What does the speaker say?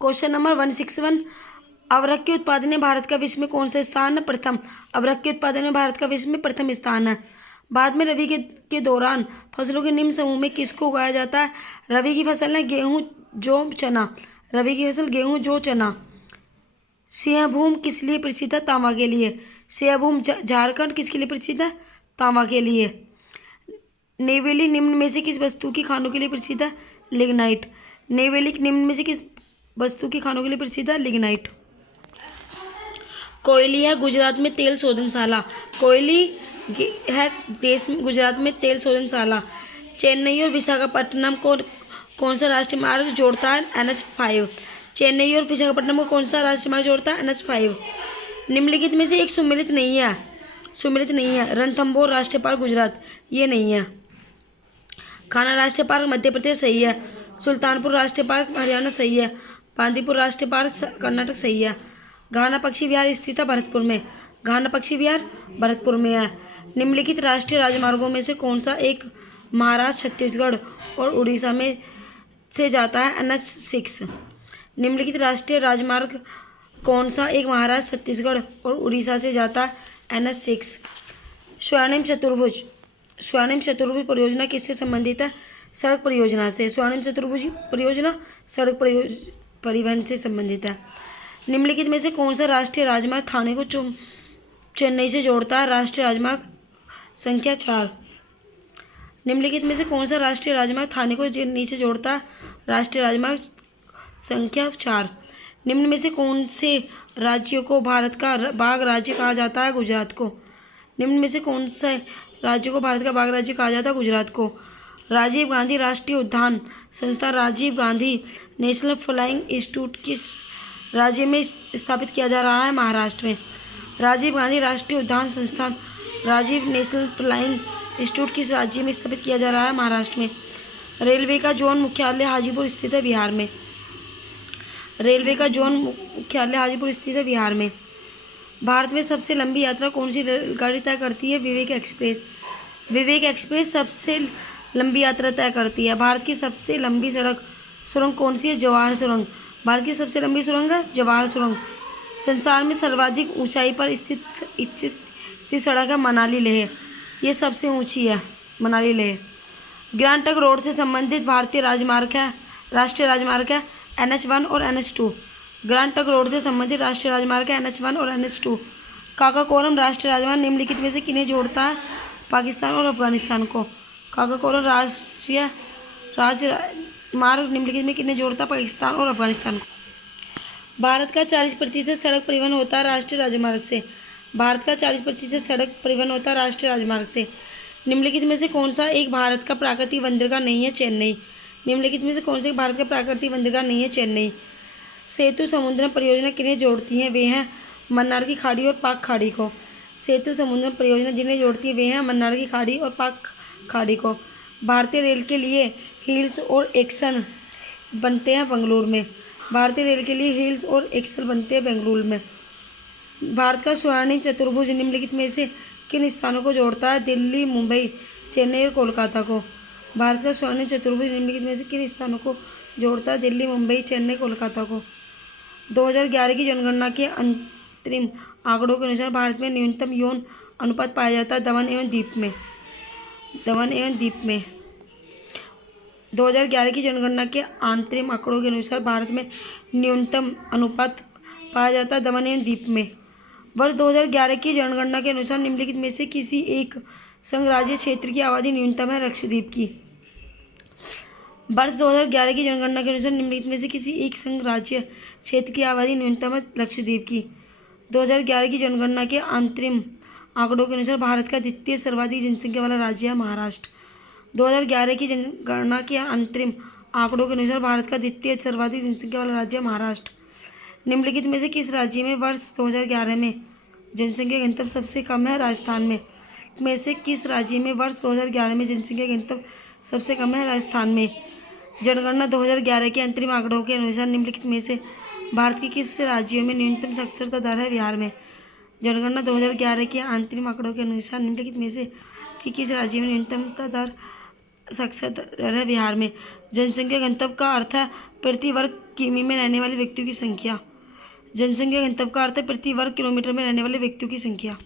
Question number 161, अवरक के उत्पादन में भारत का विश्व में कौन सा स्थान है? प्रथम। अवरक के उत्पादन में भारत का विश्व में प्रथम स्थान है। भारत में रबी के दौरान फसलों के निम्न समूह में किसको उगाया जाता है? रबी की फसल है गेहूं, जौ, चना। रबी की फसल गेहूं, जौ, चना। सिंहभूम किस लिए प्रसिद्ध है? तांबा के लिए। सिंहभूम झारखंड किसके लिए प्रसिद्ध है? तांबा के लिए। नेवेली निम्न में से किस वस्तु की खानों के लिए प्रसिद्ध है? लिग्नाइट। नेवेली निम्न में से किस वस्तु की खानों के लिए प्रसिद्ध है? लिग्नाइट। कोयली है गुजरात में तेल शोधनशाला। कोयली है देश में गुजरात में तेल शोधनशाला। चेन्नई और विशाखापट्टनम को कौन सा राष्ट्रीय मार्ग जोड़ता है? NH5। चेन्नई और विशाखापट्टनम को कौन सा राष्ट्रीय मार्ग जोड़ता है? NH5। निम्नलिखित में से एक सुमेलित नहीं है। रणथंभौर राष्ट्रीय पार्क गुजरात, ये नहीं है। कान्हा राष्ट्रीय पार्क मध्य प्रदेश, सही है। सुल्तानपुर राष्ट्रीय पार्क हरियाणा, सही है। बांदीपुर राष्ट्रीय पार्क कर्नाटक, सही है। घाना पक्षी विहार स्थित है भरतपुर में। घाना पक्षी विहार भरतपुर में है। निम्नलिखित राष्ट्रीय राजमार्गों में से कौन सा एक महाराष्ट्र, छत्तीसगढ़ और उड़ीसा में से जाता है? NH6। निम्नलिखित राष्ट्रीय राजमार्ग कौन सा एक महाराष्ट्र, छत्तीसगढ़ और उड़ीसा से जाता है? NH6। स्वर्णिम चतुर्भुज परियोजना किससे संबंधित है? सड़क परियोजना से। स्वर्णिम चतुर्भुज परियोजना सड़क परिवहन से संबंधित है। निम्नलिखित में से कौन सा राष्ट्रीय राजमार्ग थाने को चेन्नई से जोड़ता है? राष्ट्रीय राजमार्ग संख्या 4। निम्नलिखित में से कौन सा राष्ट्रीय राजमार्ग थाने को चेन्नई से जोड़ता है? राष्ट्रीय राजमार्ग संख्या 4। निम्न में से कौन से राज्यों को भारत का बाघ राज्य कहा जाता है? गुजरात को। निम्न में से कौन से राज्यों को भारत का बाघ राज्य कहा जाता है? गुजरात को। राजीव गांधी राष्ट्रीय उद्यान संस्थान Rajiv Gandhi national flying institute किस राज्य में स्थापित किया जा रहा है? महाराष्ट्र में। राजीव गांधी राष्ट्रीय उद्यान संस्थान राजीव नेशनल फ्लाइंग इंस्टीट्यूट किस राज्य में स्थापित किया जा रहा है? महाराष्ट्र में। रेलवे का जोन मुख्यालय हाजीपुर स्थित है बिहार में। रेलवे का जोन मुख्यालय हाजीपुर स्थित है बिहार में। भारत में सबसे लंबी यात्रा कौन सी रेलगाड़ी तय करती है? विवेक एक्सप्रेस। विवेक एक्सप्रेस सबसे लंबी यात्रा तय करती है। भारत की सबसे लंबी सुरंग कौन सी है? जवाहर सुरंग। भारत की सबसे लंबी सुरंग है जवाहर सुरंग। संसार में सर्वाधिक ऊंचाई पर स्थित सड़क है मनाली लेह, ये सबसे ऊंची है Manali Leh. Grand trunk road से संबंधित भारतीय राष्ट्रीय राजमार्ग है NH1 और NH2। ग्रैंड ट्रंक रोड से संबंधित राष्ट्रीय राजमार्ग है NH1 और NH2। काकाकोरम राष्ट्रीय राजमार्ग निम्नलिखित में से किन्हें जोड़ता है? पाकिस्तान और अफगानिस्तान को। काकाकोरम राष्ट्रीय राजमार्ग निम्नलिखित में किन्हें जोड़ता है? पाकिस्तान और अफगानिस्तान को। भारत का 40% सड़क परिवहन होता है राष्ट्रीय राजमार्ग से। भारत का 40% सड़क परिवहन होता है राष्ट्रीय राजमार्ग से। निम्नलिखित में से कौन सा एक भारत का प्राकृतिक बंदरगाह नहीं है? चेन्नई। निम्नलिखित में से कौन से भारत का प्राकृतिक बंदरगाह नहीं है? चेन्नई। सेतु समुद्र परियोजना किन्हें जोड़ती हैं? वे हैं मन्नार की खाड़ी और पाक खाड़ी को। सेतु समुद्र परियोजना जिन्हें जोड़ती है वे हैं मन्नार की खाड़ी और पाक खाड़ी को। भारतीय रेल के लिए हिल्स और एक्सल बनते हैं बेंगलुरु में। भारतीय रेल के लिए हिल्स और एक्सल बनते हैं बेंगलुरु में। भारत का स्वर्णिम चतुर्भुज निम्नलिखित में से किन स्थानों को जोड़ता है? दिल्ली, मुंबई, चेन्नई और कोलकाता को। भारत का स्वर्णिम चतुर्भुज निम्नलिखित में से किन स्थानों को जोड़ता है? दिल्ली, मुंबई, चेन्नई, कोलकाता को। 2011 की जनगणना के अंतरिम आंकड़ों के अनुसार भारत में न्यूनतम यौन अनुपात पाया जाता है दमन एवं द्वीप में। 2011 की जनगणना के अंतरिम आंकड़ों के अनुसार भारत में न्यूनतम अनुपात पाया जाता है दमन एवं द्वीप में। वर्ष 2011 की जनगणना के अनुसार निम्नलिखित में से किसी एक संघ राज्य क्षेत्र की आबादी न्यूनतम है? लक्षद्वीप की। वर्ष 2011 की जनगणना के अनुसार निम्नलिखित में से किसी एक संघ राज्य क्षेत्र की आबादी न्यूनतम है? लक्षद्वीप की। 2011 की जनगणना के अंतरिम आंकड़ों के अनुसार भारत का द्वितीय सर्वाधिक जनसंख्या वाला राज्य है महाराष्ट्र। 2011 की जनगणना के अंतरिम आंकड़ों के अनुसार भारत का द्वितीय सर्वाधिक जनसंख्या वाला राज्य है महाराष्ट्र। निम्नलिखित में से किस राज्य में वर्ष 2011 में जनसंख्या घनत्व सबसे कम है? राजस्थान में से किस राज्य में वर्ष 2011 में जनसंख्या घनत्व सबसे कम है? राजस्थान में। जनगणना 2011 के अंतरिम आंकड़ों के अनुसार निम्नलिखित में से भारत के किस राज्यों में न्यूनतम साक्षरता दर है? बिहार में। जनगणना 2011 के अंतरिम आंकड़ों के अनुसार निम्नलिखित में से किस राज्य में न्यूनतम दर साक्षरता दर है? बिहार में। जनसंख्या घनत्व का अर्थ है प्रति वर्ग किमी में रहने वाले व्यक्तियों की संख्या। जनसंख्या घनत्व का अर्थ है प्रति वर्ग किलोमीटर में रहने वाले व्यक्तियों की संख्या।